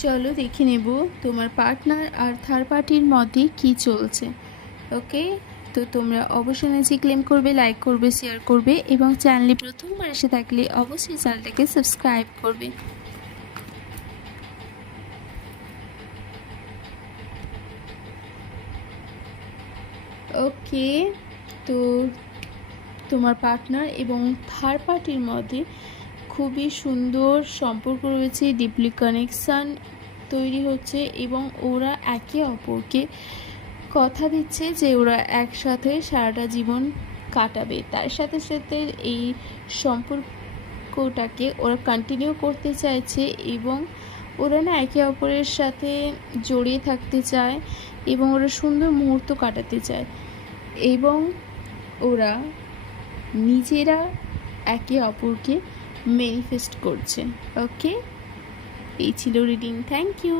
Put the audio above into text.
চলো দেখে নেব তোমার পার্টনার আর থার্ড পার্টির মধ্যে কি চলছে। ওকে, তো তোমরা অবশ্যই নিচে ক্লেম করবে, লাইক করবে, শেয়ার করবে এবং চ্যানেলে প্রথমবার এসে থাকলে অবশ্যই চ্যানেলটাকে সাবস্ক্রাইব করবে। ওকে, তো তোমার পার্টনার এবং থার্ড পার্টির মধ্যে খুবই সুন্দর সম্পর্ক রয়েছে, ডিপলি কানেকশান তৈরি হচ্ছে এবং ওরা একে অপরকে কথা দিচ্ছে যে ওরা একসাথে সারাটা জীবন কাটাবে। তার সাথে সাথে এই সম্পর্কটাকে ওরা কন্টিনিউ করতে চাইছে এবং ওরা না একে অপরের সাথে জড়িয়ে থাকতে চায় এবং ওরা সুন্দর মুহূর্ত কাটাতে চায় এবং ওরা নিজেরা একে অপরকে ম্যানিফেস্ট করছে। ওকে, এই ছিল রিডিং। Thank you.